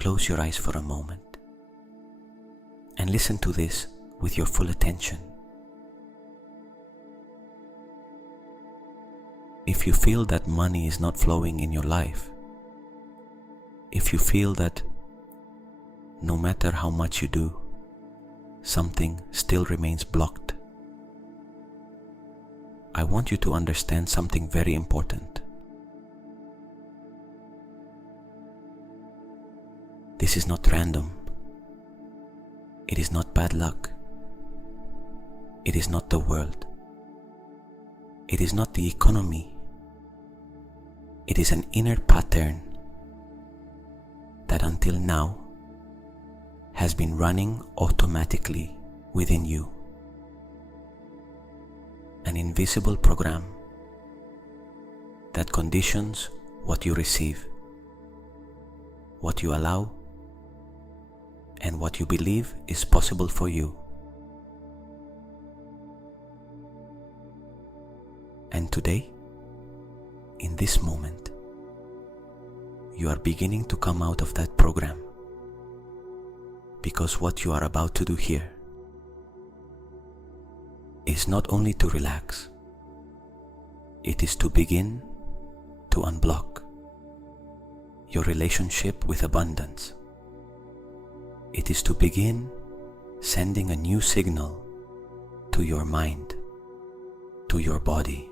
close your eyes for a moment and listen to this with your full attention. If you feel that money is not flowing in your life, if you feel that no matter how much you do, something still remains blocked, I want you to understand something very important. This is not random. It is not bad luck. It is not the world. It is not the economy. It is an inner pattern that until now has been running automatically within you. An invisible program that conditions what you receive, what you allow, and what you believe is possible for you. And today, in this moment, you are beginning to come out of that program, because what you are about to do here is not only to relax, it is to begin to unblock your relationship with abundance. It is to begin sending a new signal to your mind, to your body,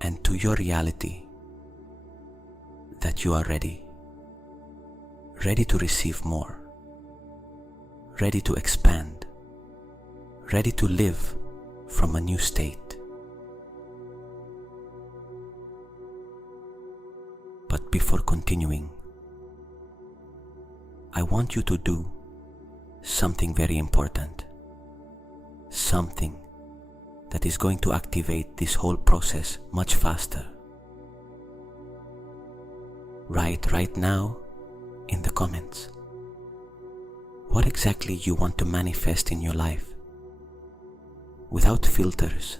and to your reality that you are ready to receive more, ready to expand, ready to live from a new state. But before continuing, I want you to do something very important, something that is going to activate this whole process much faster. Write right now in the comments what exactly you want to manifest in your life, without filters,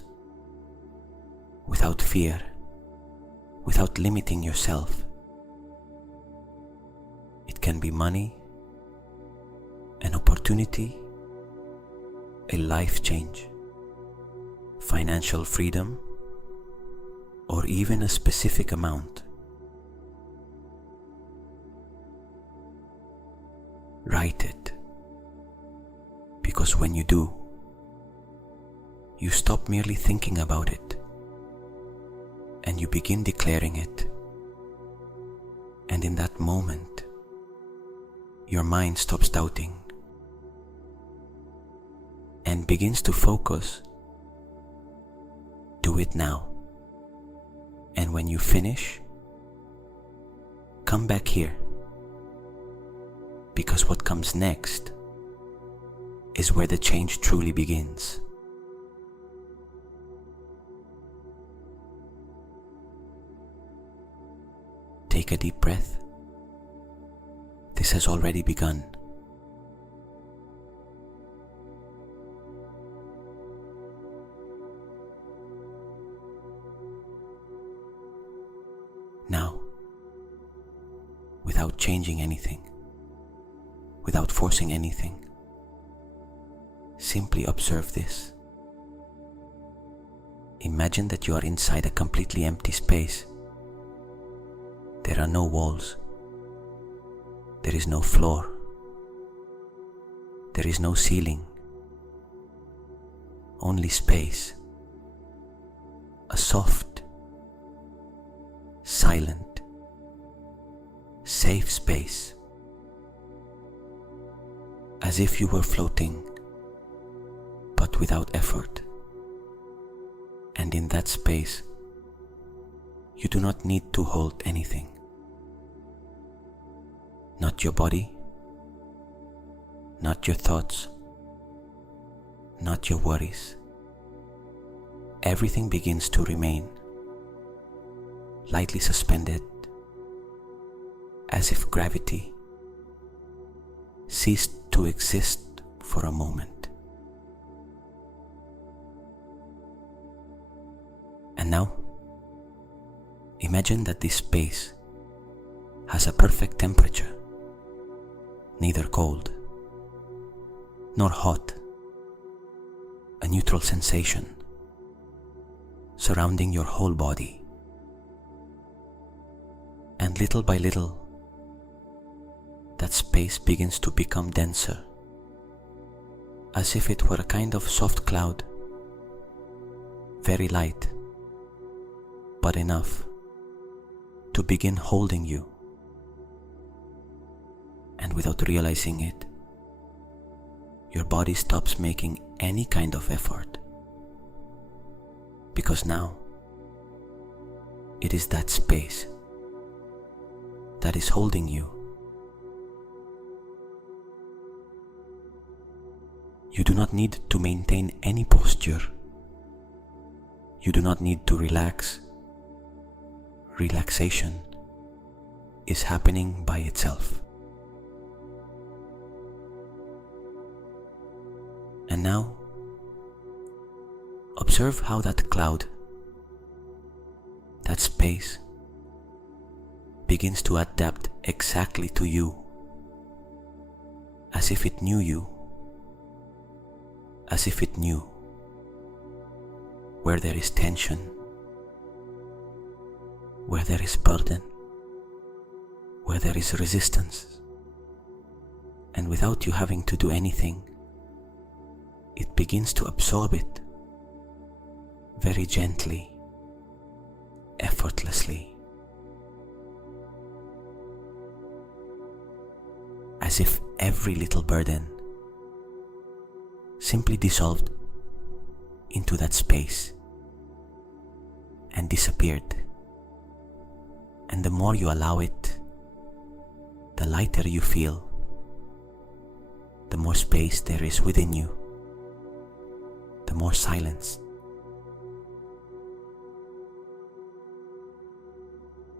without fear, without limiting yourself. It can be money, an opportunity, a life change, financial freedom, or even a specific amount. Write it, because when you do, you stop merely thinking about it and you begin declaring it. And in that moment, your mind stops doubting and begins to focus. Do it now. And when you finish, come back here, because what comes next is where the change truly begins. Take a deep breath. This has already begun. Now, without changing anything, without forcing anything, simply observe this. Imagine that you are inside a completely empty space. There are no walls. There is no floor. There is no ceiling. Only space. A soft, silent, safe space. As if you were floating, but without effort. And in that space, you do not need to hold anything. Not your body, not your thoughts, not your worries. Everything begins to remain lightly suspended, as if gravity ceased to exist for a moment. And now, imagine that this space has a perfect temperature, neither cold nor hot, a neutral sensation surrounding your whole body. And little by little, that space begins to become denser, as if it were a kind of soft cloud, very light, but enough to begin holding you. And without realizing it, your body stops making any kind of effort, because now it is that space that is holding you. You do not need to maintain any posture. You do not need to relax. Relaxation is happening by itself. And now, observe how that cloud, that space, begins to adapt exactly to you, as if it knew you, as if it knew where there is tension, where there is burden, where there is resistance. And without you having to do anything, it begins to absorb it very gently, effortlessly, as if every little burden simply dissolved into that space and disappeared. And the more you allow it, the lighter you feel, the more space there is within you, the more silence.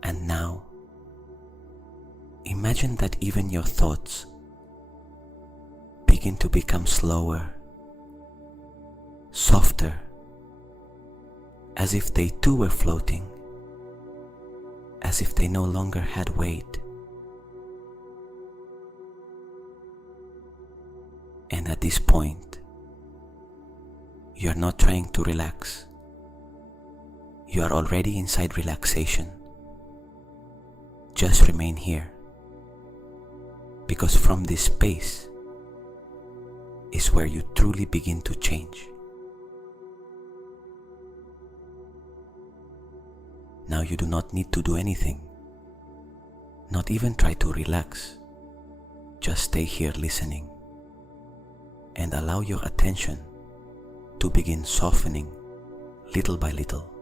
And now, imagine that even your thoughts begin to become slower, softer, as if they too were floating, as if they no longer had weight. And at this point, you are not trying to relax. You are already inside relaxation. Just remain here, because from this space is where you truly begin to change. Now you do not need to do anything, not even try to relax. Just stay here listening and allow your attention to begin softening little by little.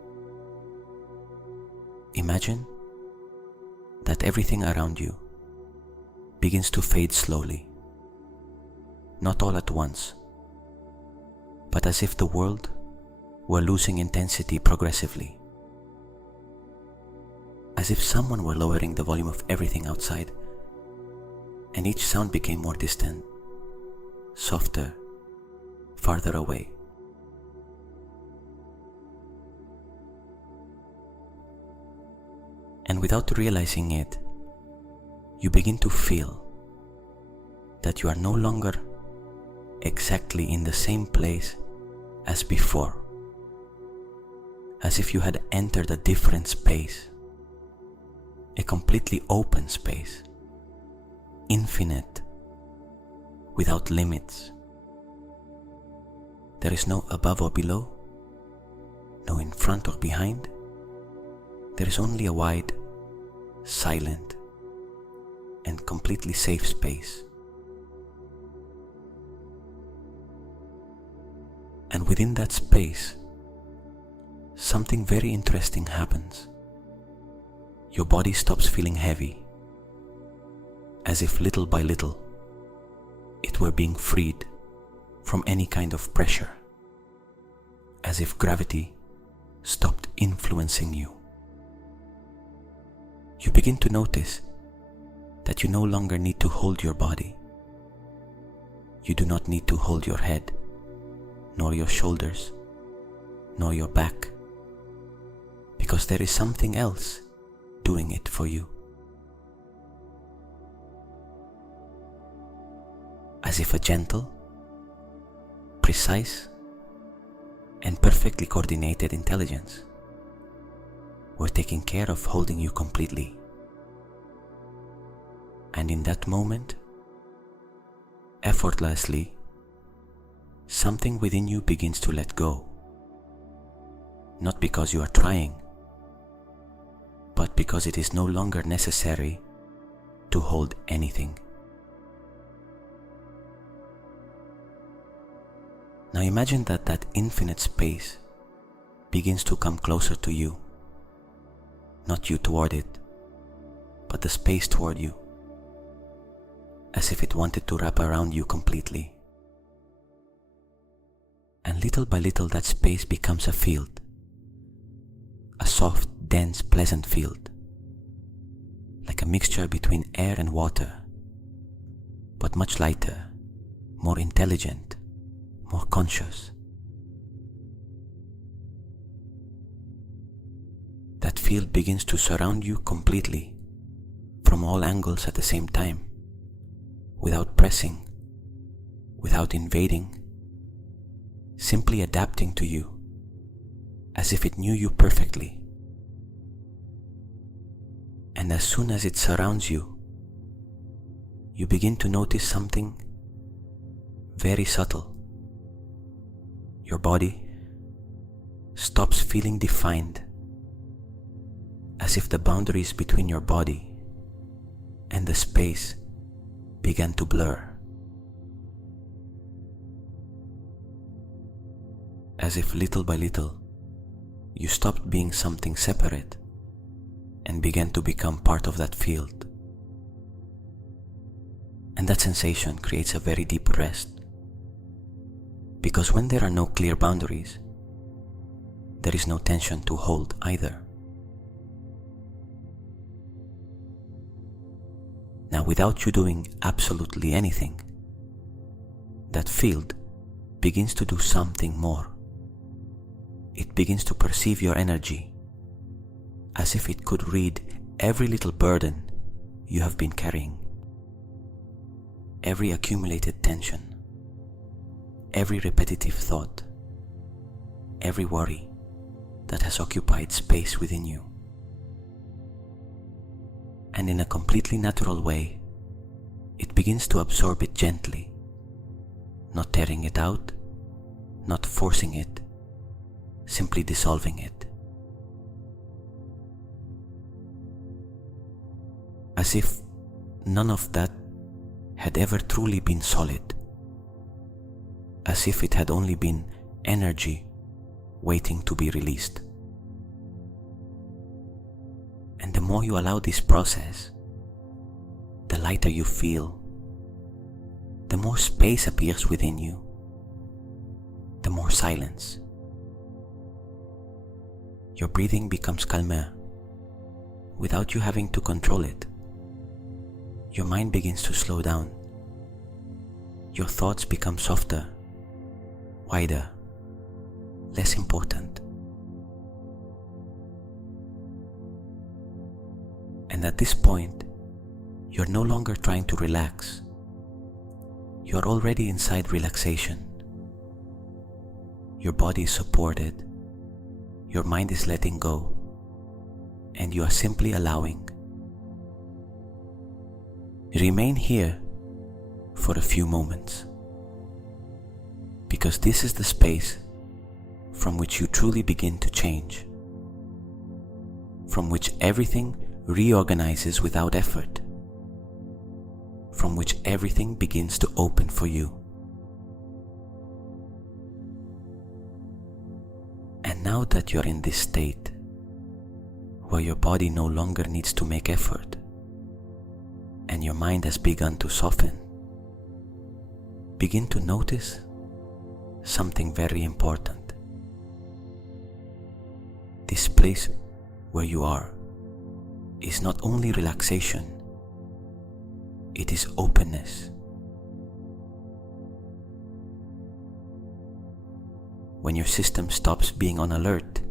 Imagine that everything around you begins to fade slowly, not all at once, but as if the world were losing intensity progressively, as if someone were lowering the volume of everything outside, and each sound became more distant, softer, farther away. And without realizing it, you begin to feel that you are no longer exactly in the same place as before, as if you had entered a different space, a completely open space, infinite, without limits. There is no above or below, no in front or behind. There is only a wide, silent, and completely safe space. And within that space, something very interesting happens. Your body stops feeling heavy, as if little by little it were being freed from any kind of pressure, as if gravity stopped influencing you. You begin to notice that you no longer need to hold your body. You do not need to hold your head, nor your shoulders, nor your back, because there is something else doing it for you. as if a gentle, precise, and perfectly coordinated intelligence were taking care of holding you completely. And in that moment, effortlessly, something within you begins to let go. Not because you are trying, but because it is no longer necessary to hold anything. Now imagine that that infinite space begins to come closer to you. Not you toward it, but the space toward you, as if it wanted to wrap around you completely. And little by little that space becomes a field, a soft, dense, pleasant field, like a mixture between air and water, but much lighter, more intelligent, more conscious. That field begins to surround you completely, from all angles at the same time, without pressing, without invading, simply adapting to you, as if it knew you perfectly. And as soon as it surrounds you, you begin to notice something very subtle. Your body stops feeling defined, as if the boundaries between your body and the space began to blur. As if little by little, you stopped being something separate and began to become part of that field. And that sensation creates a very deep rest, because when there are no clear boundaries, there is no tension to hold either. Now, without you doing absolutely anything, that field begins to do something more. It begins to perceive your energy, as if it could read every little burden you have been carrying, every accumulated tension, every repetitive thought, every worry that has occupied space within you. And in a completely natural way, it begins to absorb it gently, not tearing it out, not forcing it, simply dissolving it. As if none of that had ever truly been solid, as if it had only been energy waiting to be released. And the more you allow this process, the lighter you feel, the more space appears within you, the more silence. Your breathing becomes calmer, without you having to control it. Your mind begins to slow down. Your thoughts become softer, wider, less important. And at this point, you're no longer trying to relax. You're already inside relaxation. Your body is supported, your mind is letting go, and you are simply allowing. Remain here for a few moments, because this is the space from which you truly begin to change, from which everything reorganizes without effort, from which everything begins to open for you. And now that you're in this state, where your body no longer needs to make effort, and your mind has begun to soften, begin to notice something very important. This place where you are is not only relaxation, it is openness. When your system stops being on alert,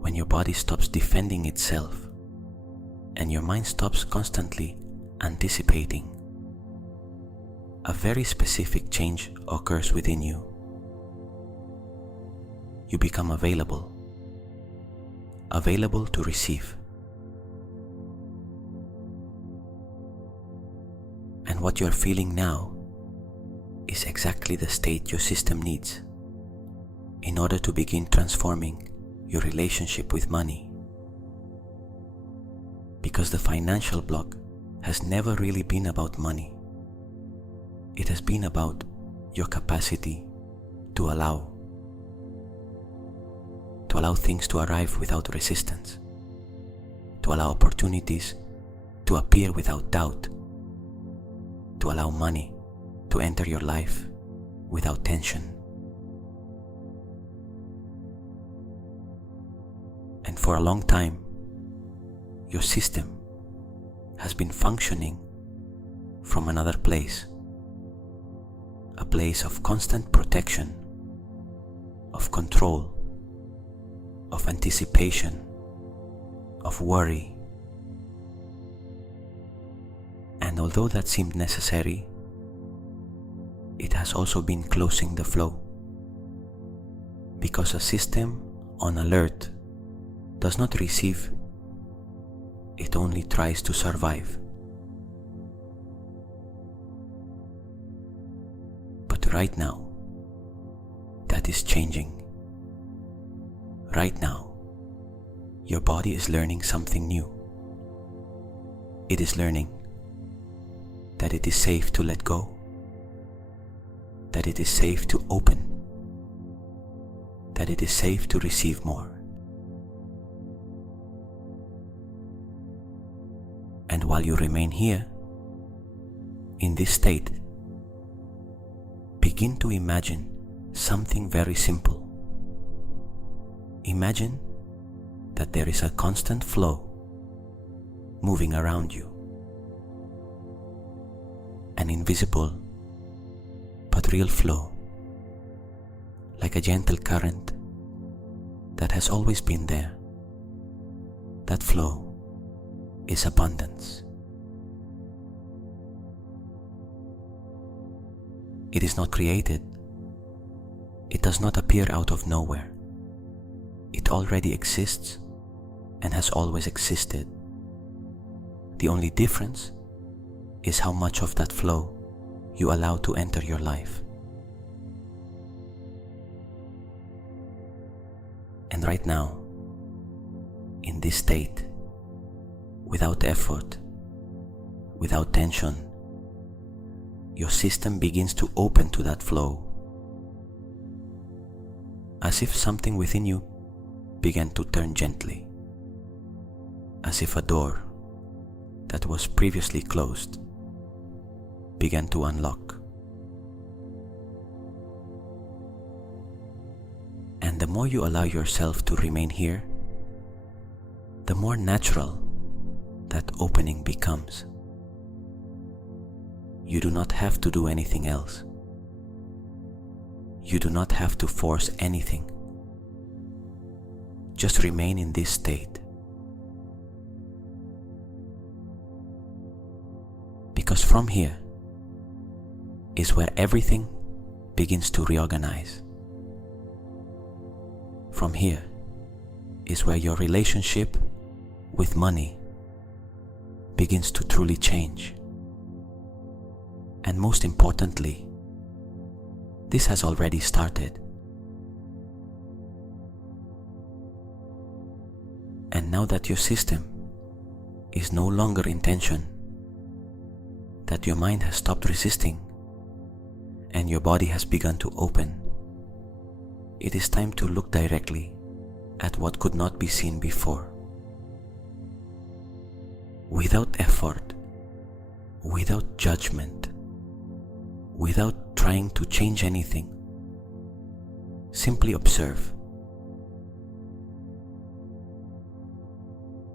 when your body stops defending itself, and your mind stops constantly anticipating, a very specific change occurs within you. You become available to receive. And what you're feeling now is exactly the state your system needs in order to begin transforming your relationship with money. Because the financial block has never really been about money. It has been about your capacity to allow things to arrive without resistance, to allow opportunities to appear without doubt, to allow money to enter your life without tension. And for a long time, your system has been functioning from another place, a place of constant protection, of control, of anticipation, of worry. And although that seemed necessary, it has also been closing the flow, because a system on alert does not receive, it only tries to survive. But right now, that is changing. Right now, your body is learning something new. It is learning that it is safe to let go, that it is safe to open, that it is safe to receive more. And while you remain here, in this state, begin to imagine something very simple. Imagine that there is a constant flow moving around you, an invisible but real flow, like a gentle current that has always been there. That flow is abundance. It is not created. It does not appear out of nowhere. It already exists and has always existed. The only difference is how much of that flow you allow to enter your life. And right now, in this state, without effort, without tension, your system begins to open to that flow, as if something within you began to turn gently, as if a door that was previously closed began to unlock. And the more you allow yourself to remain here, the more natural that opening becomes. You do not have to do anything else. You do not have to force anything. Just remain in this state. Because from here is where everything begins to reorganize. From here is where your relationship with money begins to truly change. And most importantly, this has already started. And now that your system is no longer in tension, that your mind has stopped resisting, and your body has begun to open, it is time to look directly at what could not be seen before. Without effort, without judgment, without trying to change anything, simply observe.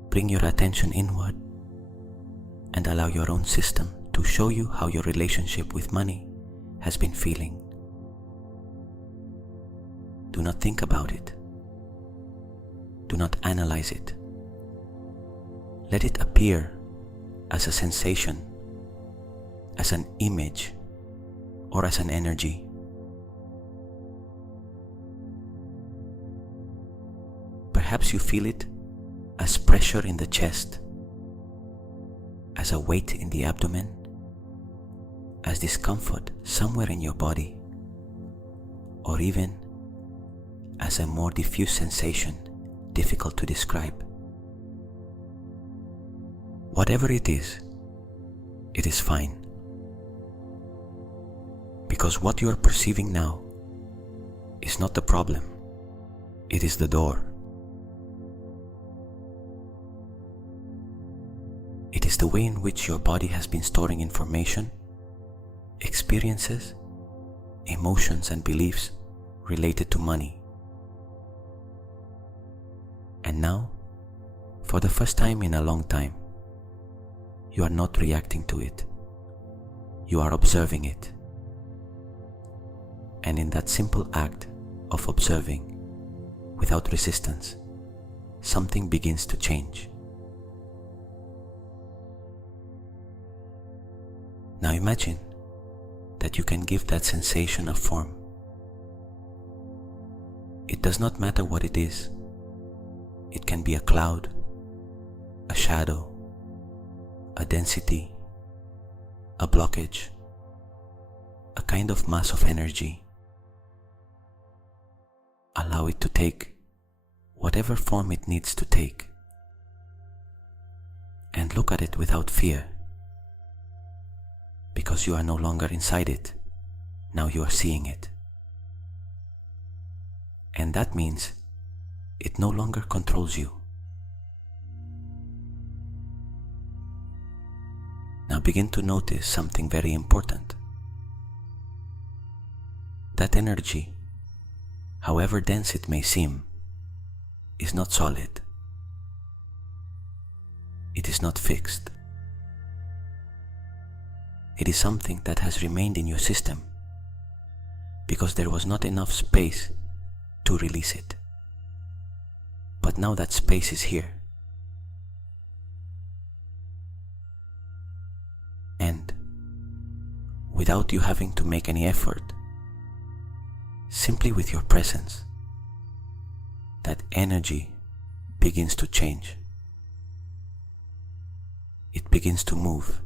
Bring your attention inward and allow your own system to show you how your relationship with money has been feeling. Do not think about it. Do not analyze it. Let it appear as a sensation, as an image or as an energy. Perhaps you feel it as pressure in the chest, as a weight in the abdomen, as discomfort somewhere in your body, or even as a more diffuse sensation difficult to describe. Whatever it is fine. Because what you are perceiving now is not the problem, it is the door. It is the way in which your body has been storing information, experiences, emotions and beliefs related to money. And now, for the first time in a long time, you are not reacting to it. You are observing it. And in that simple act of observing, without resistance, something begins to change. Now imagine that you can give that sensation a form. It does not matter what it is. It can be a cloud, a shadow, a density, a blockage, a kind of mass of energy. Allow it to take whatever form it needs to take, and look at it without fear, because you are no longer inside it. Now you are seeing it. And that means it no longer controls you. Now begin to notice something very important. That energy, however dense it may seem, is not solid. It is not fixed. It is something that has remained in your system because there was not enough space to release it. But now that space is here. And without you having to make any effort, simply with your presence, that energy begins to change. It begins to move.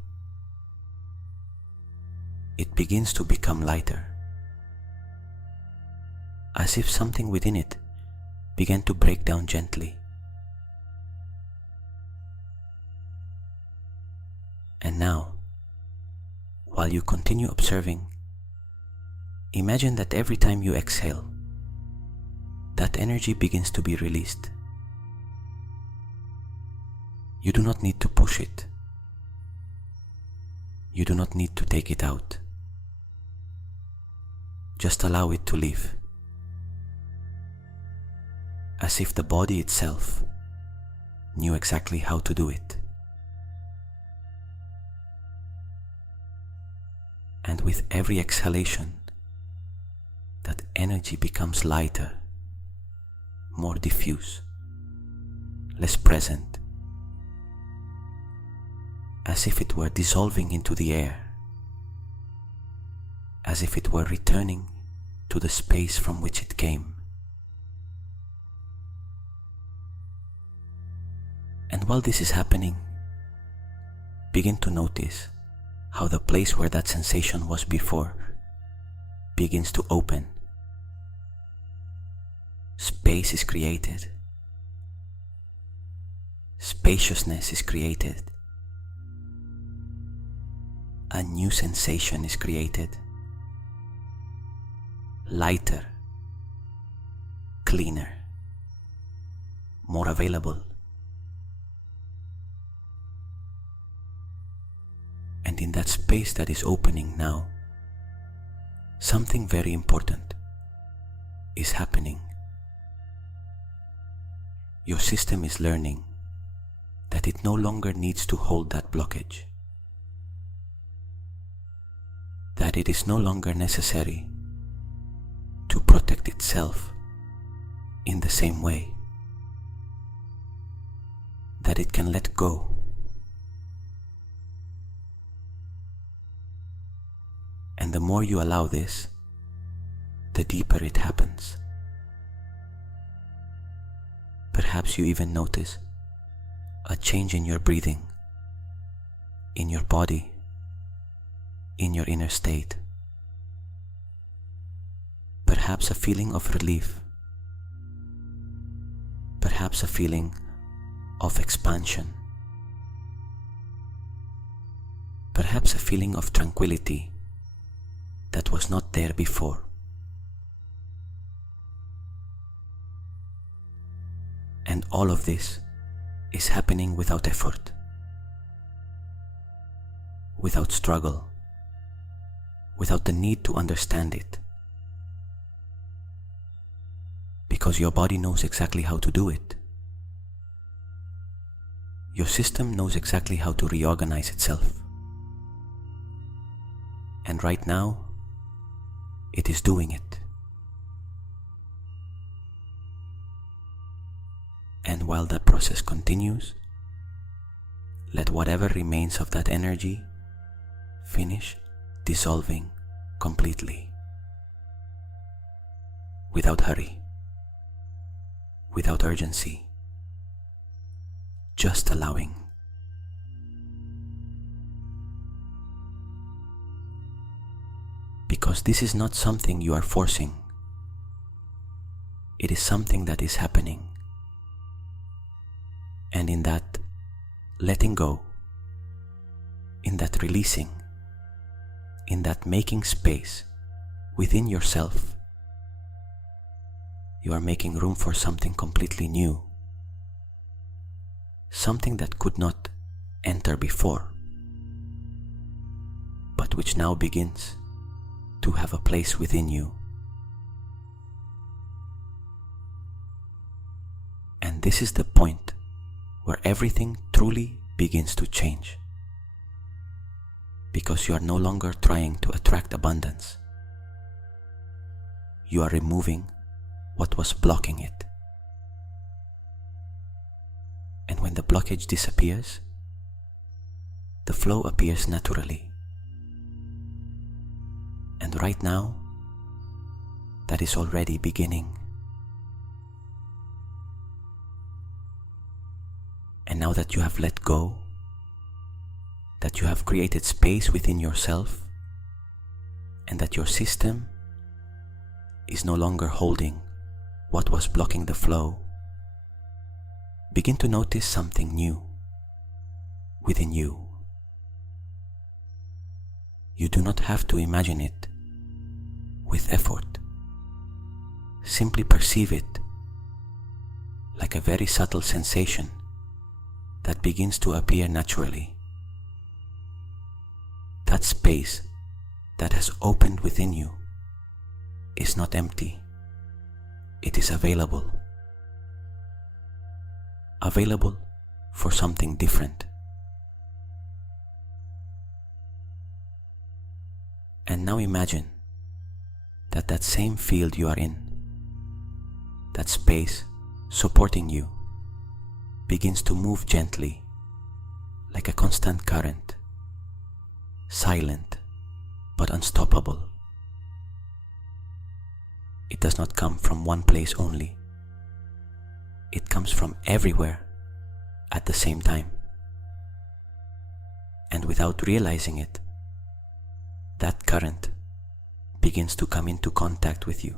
It begins to become lighter, as if something within it began to break down gently. And now, while you continue observing, imagine that every time you exhale, that energy begins to be released. You do not need to push it. You do not need to take it out. Just allow it to leave, as if the body itself knew exactly how to do it. And with every exhalation, that energy becomes lighter, more diffuse, less present, as if it were dissolving into the air, as if it were returning to the space from which it came. And while this is happening, begin to notice how the place where that sensation was before begins to open. Space is created. Spaciousness is created. A new sensation is created. Lighter, cleaner, more available. And in that space that is opening now, something very important is happening. Your system is learning that it no longer needs to hold that blockage, that it is no longer necessary to protect itself in the same way, that it can let go. And the more you allow this, the deeper it happens. Perhaps you even notice a change in your breathing, in your body, in your inner state. Perhaps a feeling of relief, perhaps a feeling of expansion, perhaps a feeling of tranquility that was not there before. And all of this is happening without effort, without struggle, without the need to understand it. Because your body knows exactly how to do it. Your system knows exactly how to reorganize itself. And right now, it is doing it. And while that process continues, let whatever remains of that energy finish dissolving completely. Without hurry, without urgency, just allowing. Because this is not something you are forcing. It is something that is happening. And in that letting go, in that releasing, in that making space within yourself, you are making room for something completely new, something that could not enter before, but which now begins to have a place within you. And this is the point where everything truly begins to change, because you are no longer trying to attract abundance. You are removing what was blocking it. And when the blockage disappears, the flow appears naturally. And right now, that is already beginning. And now that you have let go, that you have created space within yourself, and that your system is no longer holding what was blocking the flow, begin to notice something new within you. You do not have to imagine it with effort. Simply perceive it like a very subtle sensation that begins to appear naturally. That space that has opened within you is not empty. It is available. Available for something different. And now imagine that that same field you are in, that space supporting you, begins to move gently, like a constant current, silent but unstoppable. It does not come from one place only. It comes from everywhere at the same time. And without realizing it, that current begins to come into contact with you.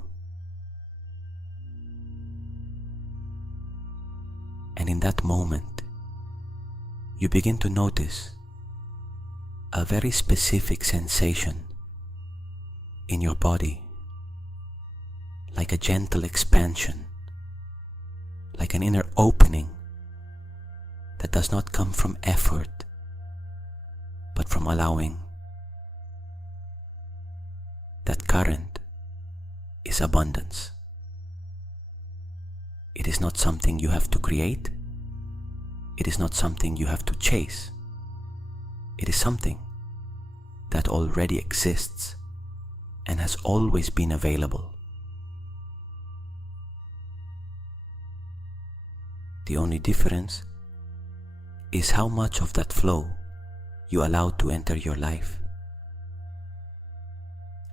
And in that moment, you begin to notice a very specific sensation in your body, like a gentle expansion, like an inner opening that does not come from effort, but from allowing. That current is abundance. It is not something you have to create. It is not something you have to chase. It is something that already exists and has always been available. The only difference is how much of that flow you allow to enter your life.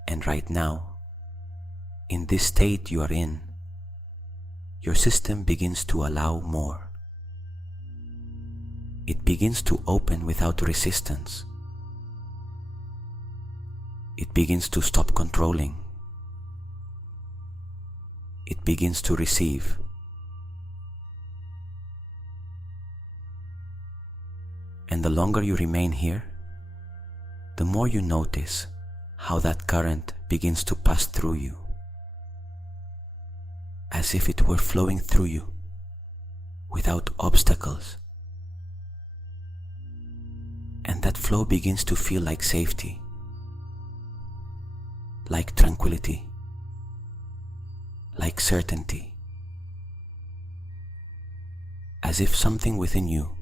And right now, in this state you are in, your system begins to allow more. It begins to open without resistance. It begins to stop controlling. It begins to receive. And the longer you remain here, the more you notice how that current begins to pass through you, as if it were flowing through you without obstacles. And that flow begins to feel like safety, like tranquility, like certainty, as if something within you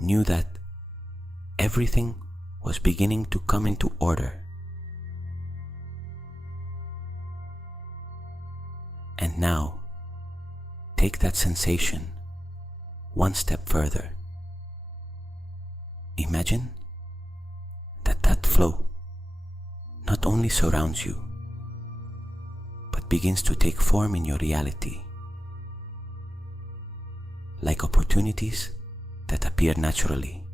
knew that everything was beginning to come into order. And now, take that sensation one step further. Imagine that that flow not only surrounds you, but begins to take form in your reality, like opportunities that appear naturally,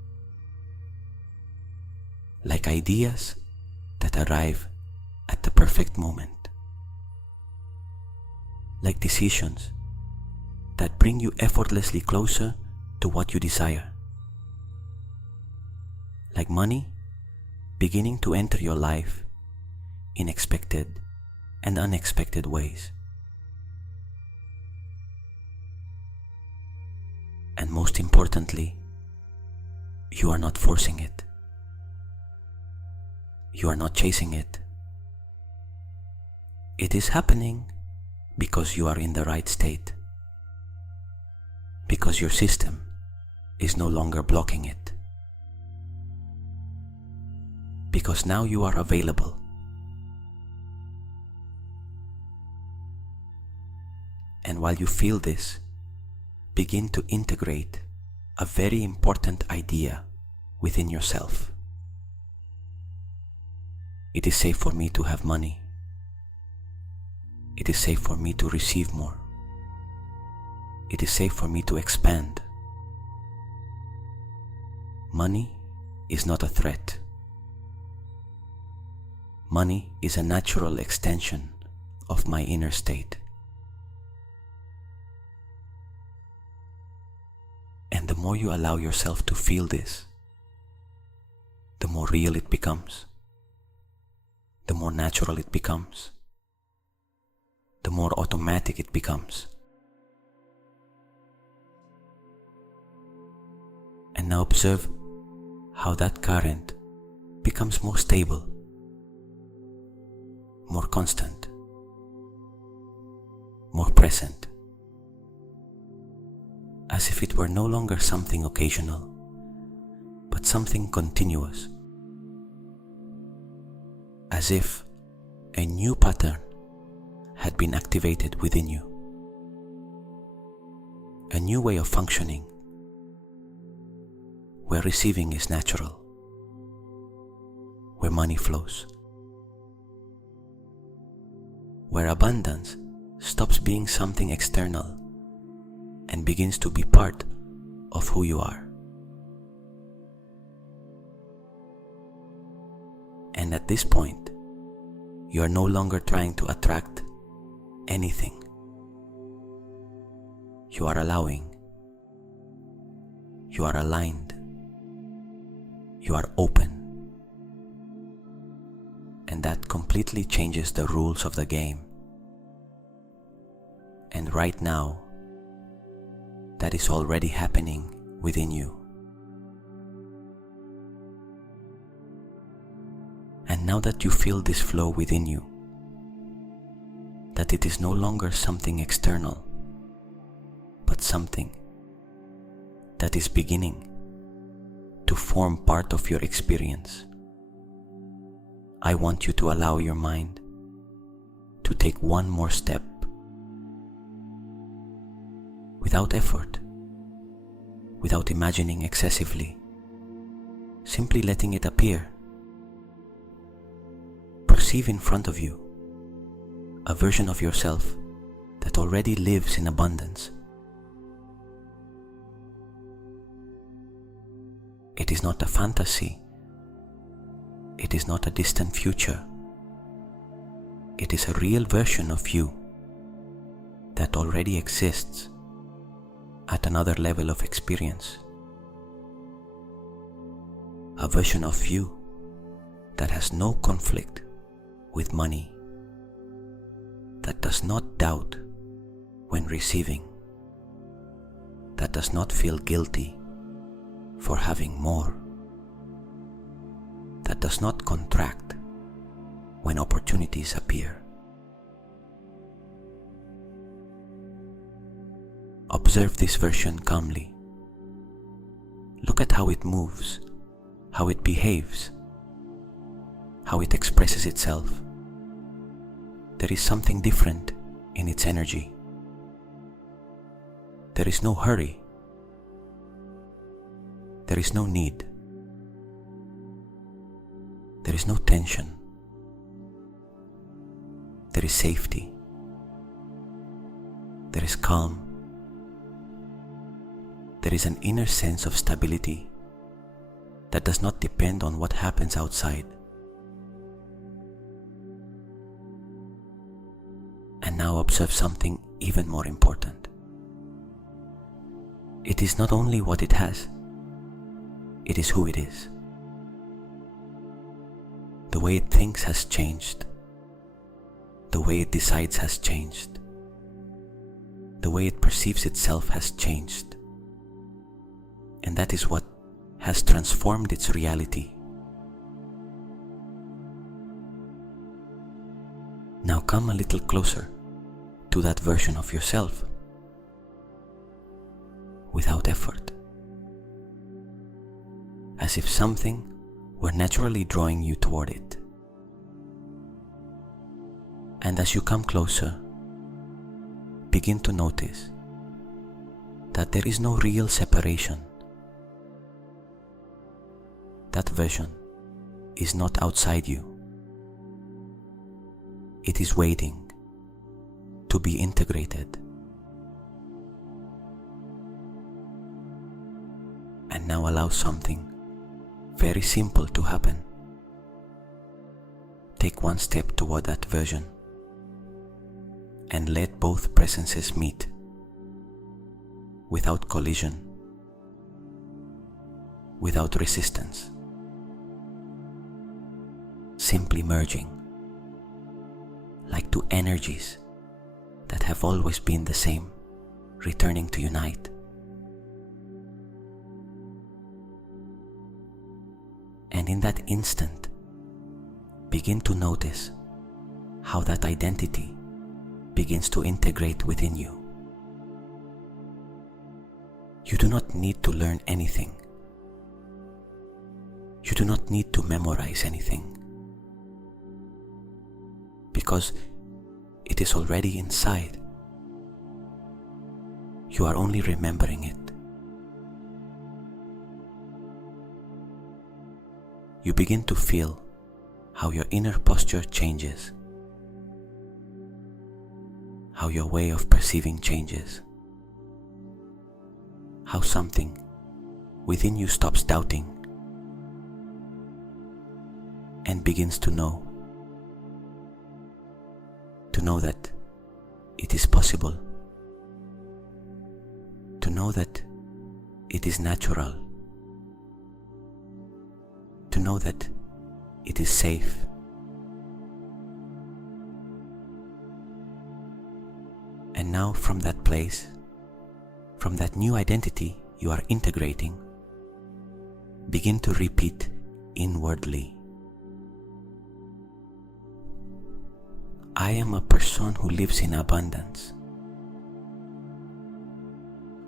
like ideas that arrive at the perfect moment, like decisions that bring you effortlessly closer to what you desire, like money beginning to enter your life in expected and unexpected ways. And most importantly, you are not forcing it. You are not chasing it. It is happening because you are in the right state, because your system is no longer blocking it, because now you are available. And while you feel this, begin to integrate a very important idea within yourself. It is safe for me to have money. It is safe for me to receive more. It is safe for me to expand. Money is not a threat. Money is a natural extension of my inner state. And the more you allow yourself to feel this, the more real it becomes, the more natural it becomes, the more automatic it becomes. And now observe how that current becomes more stable, more constant, more present, as if it were no longer something occasional, but something continuous, as if a new pattern had been activated within you, a new way of functioning, where receiving is natural, where money flows, where abundance stops being something external and begins to be part of who you are. And at this point, you are no longer trying to attract anything. You are allowing. You are aligned. You are open. And that completely changes the rules of the game. And right now, that is already happening within you. And now that you feel this flow within you, that it is no longer something external, but something that is beginning to form part of your experience, I want you to allow your mind to take one more step without effort, without imagining excessively, simply letting it appear. perceive in front of you a version of yourself that already lives in abundance. It is not a fantasy. It is not a distant future. It is a real version of you that already exists at another level of experience. A version of you that has no conflict with money, that does not doubt when receiving, that does not feel guilty for having more, that does not contract when opportunities appear. Observe this version calmly. Look at how it moves, how it behaves, how it expresses itself. There is something different in its energy. There is no hurry. There is no need. There is no tension. There is safety. There is calm. There is an inner sense of stability that does not depend on what happens outside. And now observe something even more important. It is not only what it has, it is who it is. The way it thinks has changed. The way it decides has changed. The way it perceives itself has changed. And that is what has transformed its reality. Now come a little closer to that version of yourself without effort, as if something were naturally drawing you toward it. And as you come closer, begin to notice that there is no real separation. That version is not outside you. It is waiting to be integrated. And now allow something very simple to happen. Take one step toward that version and let both presences meet without collision, without resistance, simply merging like two energies that have always been the same, returning to unite. And in that instant, begin to notice how that identity begins to integrate within you. You do not need to learn anything. You do not need to memorize anything, because it is already inside. You are only remembering it. You begin to feel how your inner posture changes, how your way of perceiving changes, how something within you stops doubting and begins to know that it is possible, to know that it is natural, to know that it is safe. And now from that place, from that new identity you are integrating, begin to repeat inwardly. I am a person who lives in abundance.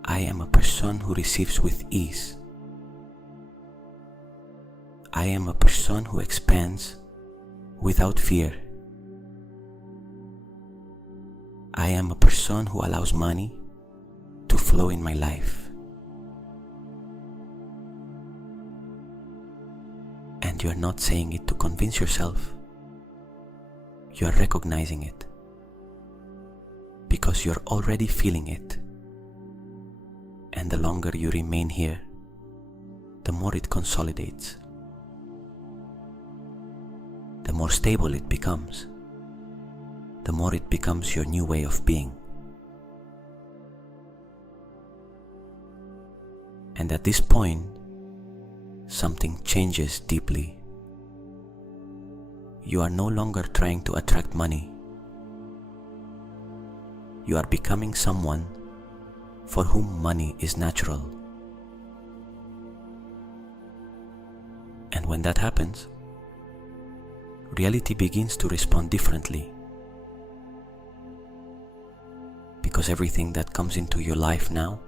I am a person who receives with ease. I am a person who expands without fear. I am a person who allows money to flow in my life. And you are not saying it to convince yourself. you are recognizing it, because you're already feeling it. And the longer you remain here, the more it consolidates, the more stable it becomes, the more it becomes your new way of being. And at this point, something changes deeply. You are no longer trying to attract money. You are becoming someone for whom money is natural. And when that happens, reality begins to respond differently. Because everything that comes into your life now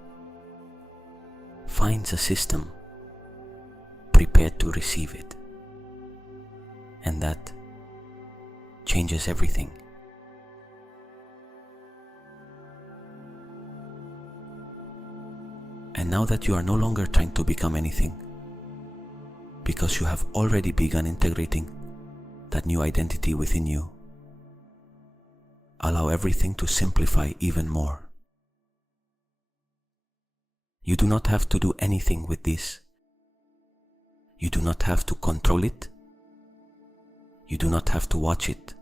finds a system prepared to receive it. And that changes everything. And now that you are no longer trying to become anything, because you have already begun integrating that new identity within you, allow everything to simplify even more. You do not have to do anything with this. You do not have to control it. You do not have to watch it.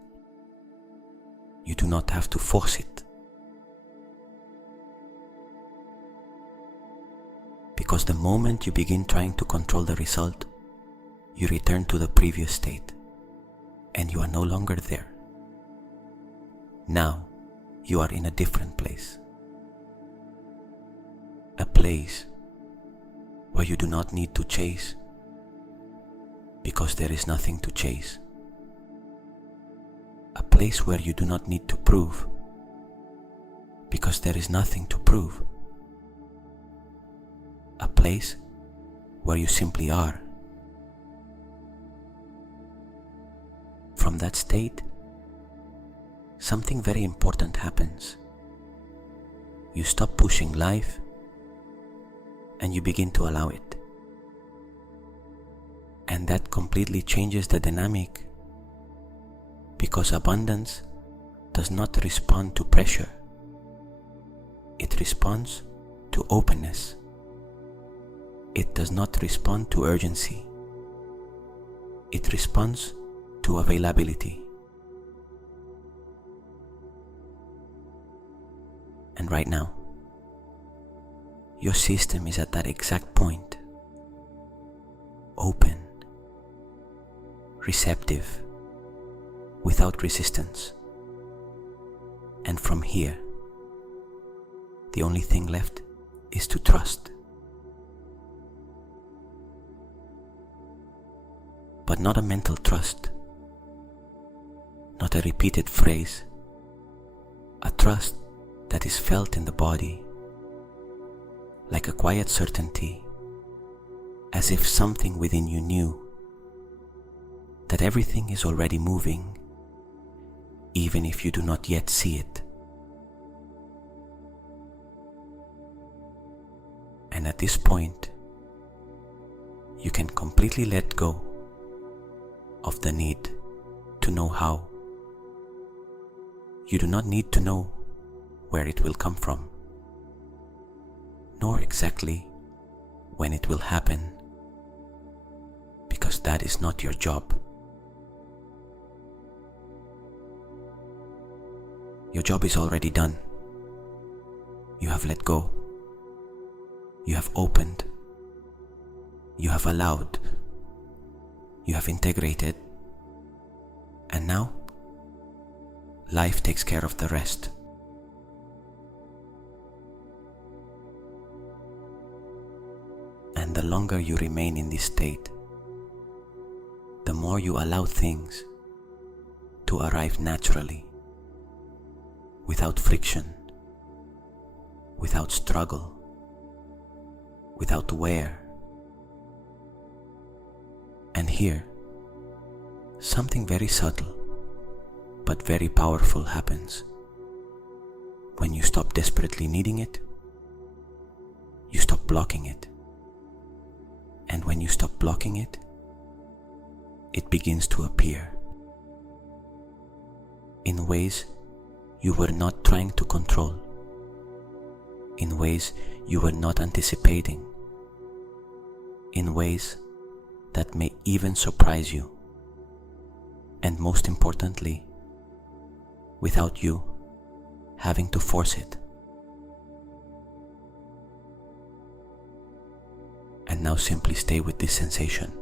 You do not have to force it. Because the moment you begin trying to control the result, you return to the previous state, and you are no longer there. Now, you are in a different place. A place where you do not need to chase, because there is nothing to chase. A place where you do not need to prove, because there is nothing to prove. A place where you simply are. From that state, something very important happens. You stop pushing life and you begin to allow it. And that completely changes the dynamic, because abundance does not respond to pressure. It responds to openness. It does not respond to urgency. It responds to availability. And right now, your system is at that exact point. Open, receptive, without resistance. And from here, the only thing left is to trust. But not a mental trust, not a repeated phrase, a trust that is felt in the body, like a quiet certainty, as if something within you knew that everything is already moving, even if you do not yet see it. And at this point, you can completely let go of the need to know how. You do not need to know where it will come from, nor exactly when it will happen, because that is not your job. Your job is already done. You have let go. You have opened. You have allowed. You have integrated. And now, life takes care of the rest. And the longer you remain in this state, the more you allow things to arrive naturally, without friction, without struggle, without wear. And here, something very subtle but very powerful happens. When you stop desperately needing it, you stop blocking it. And when you stop blocking it, it begins to appear. in ways you were not trying to control, in ways you were not anticipating, in ways that may even surprise you, and most importantly, without you having to force it. And now simply stay with this sensation,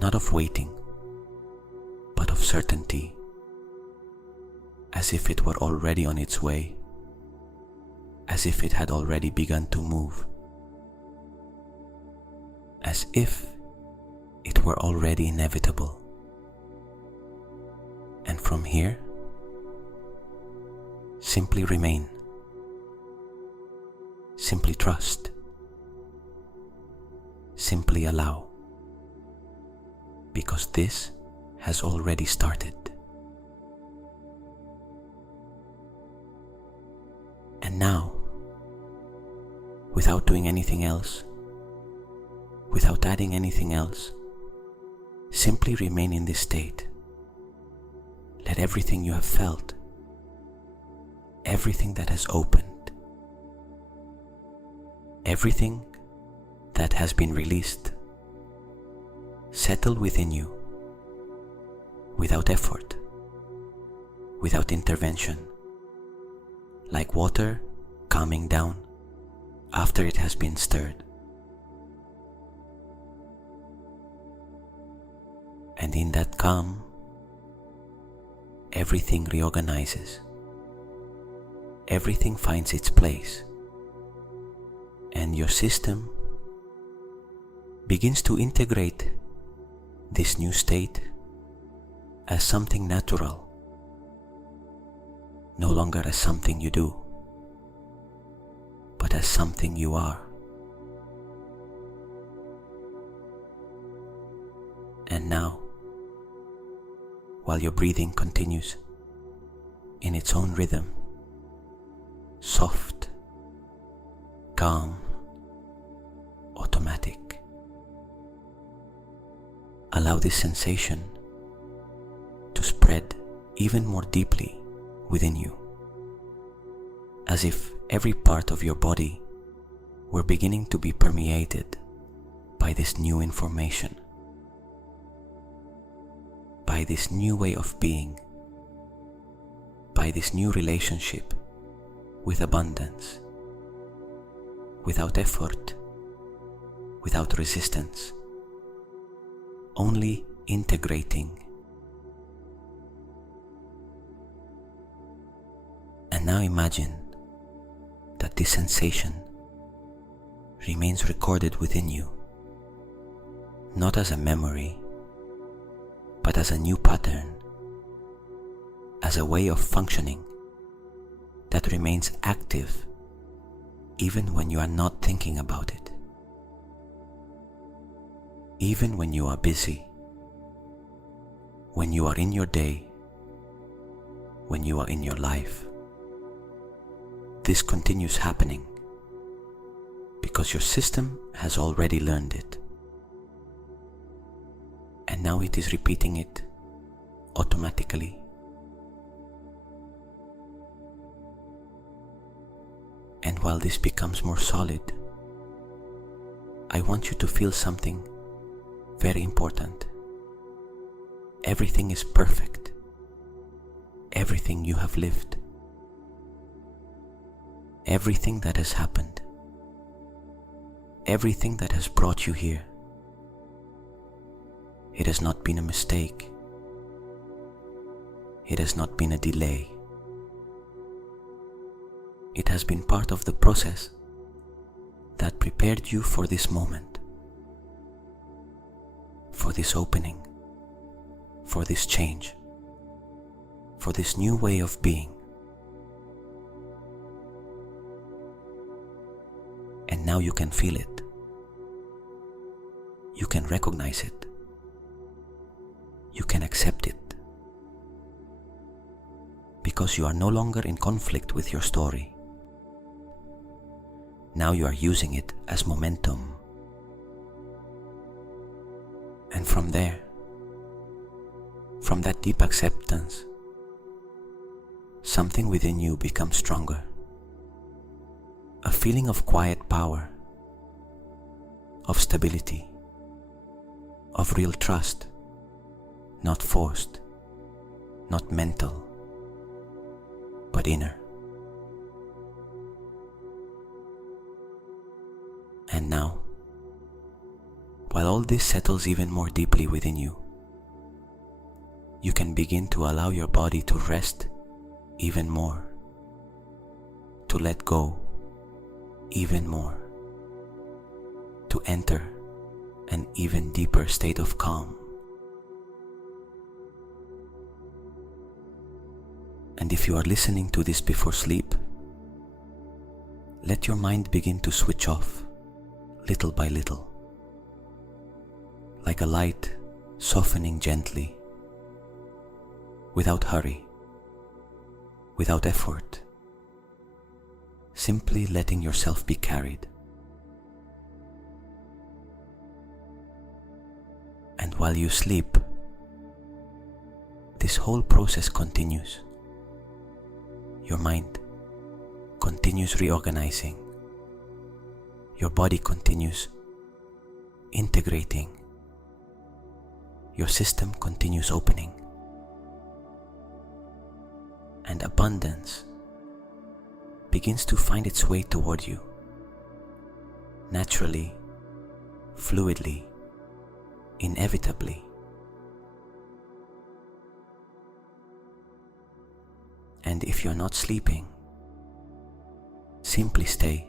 not of waiting, but of certainty, as if it were already on its way, as if it had already begun to move, as if it were already inevitable. And from here, simply remain, simply trust, simply allow, because this has already started. And now, without doing anything else, without adding anything else, simply remain in this state. Let everything you have felt, everything that has opened, everything that has been released, settle within you, without effort, without intervention, like water calming down after it has been stirred. And in that calm, everything reorganizes, everything finds its place, and your system begins to integrate this new state as something natural, no longer as something you do, but as something you are. And now, while your breathing continues in its own rhythm, soft, calm, automatic, allow this sensation to spread even more deeply within you, as if every part of your body were beginning to be permeated by this new information, by this new way of being, by this new relationship with abundance, without effort, without resistance, only integrating. And now imagine that this sensation remains recorded within you, not as a memory, but as a new pattern, as a way of functioning that remains active even when you are not thinking about it, even when you are busy, when you are in your day, when you are in your life. This continues happening because your system has already learned it. And now it is repeating it automatically. And while this becomes more solid, I want you to feel something very important. Everything is perfect. Everything you have lived. Everything that has happened. Everything that has brought you here. It has not been a mistake. It has not been a delay. It has been part of the process that prepared you for this moment, for this opening, for this change, for this new way of being. And now you can feel it. You can recognize it. You can accept it. Because you are no longer in conflict with your story. Now you are using it as momentum. And from there, from that deep acceptance something within you becomes stronger. A feeling of quiet power, of stability, of real trust, not forced, not mental, but inner. And now, while all this settles even more deeply within you, you can begin to allow your body to rest even more, to let go even more, to enter an even deeper state of calm. And if you are listening to this before sleep, let your mind begin to switch off little by little, like a light softening gently, without hurry, without effort, simply letting yourself be carried. And while you sleep, this whole process continues. Your mind continues reorganizing. Your body continues integrating. Your system continues opening. And abundance begins to find its way toward you, naturally, fluidly, inevitably. And if you're not sleeping, simply stay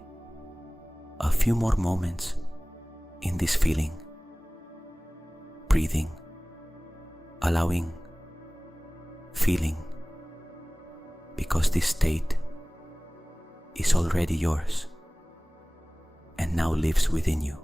a few more moments in this feeling, breathing, allowing, feeling, because this state is already yours and now lives within you.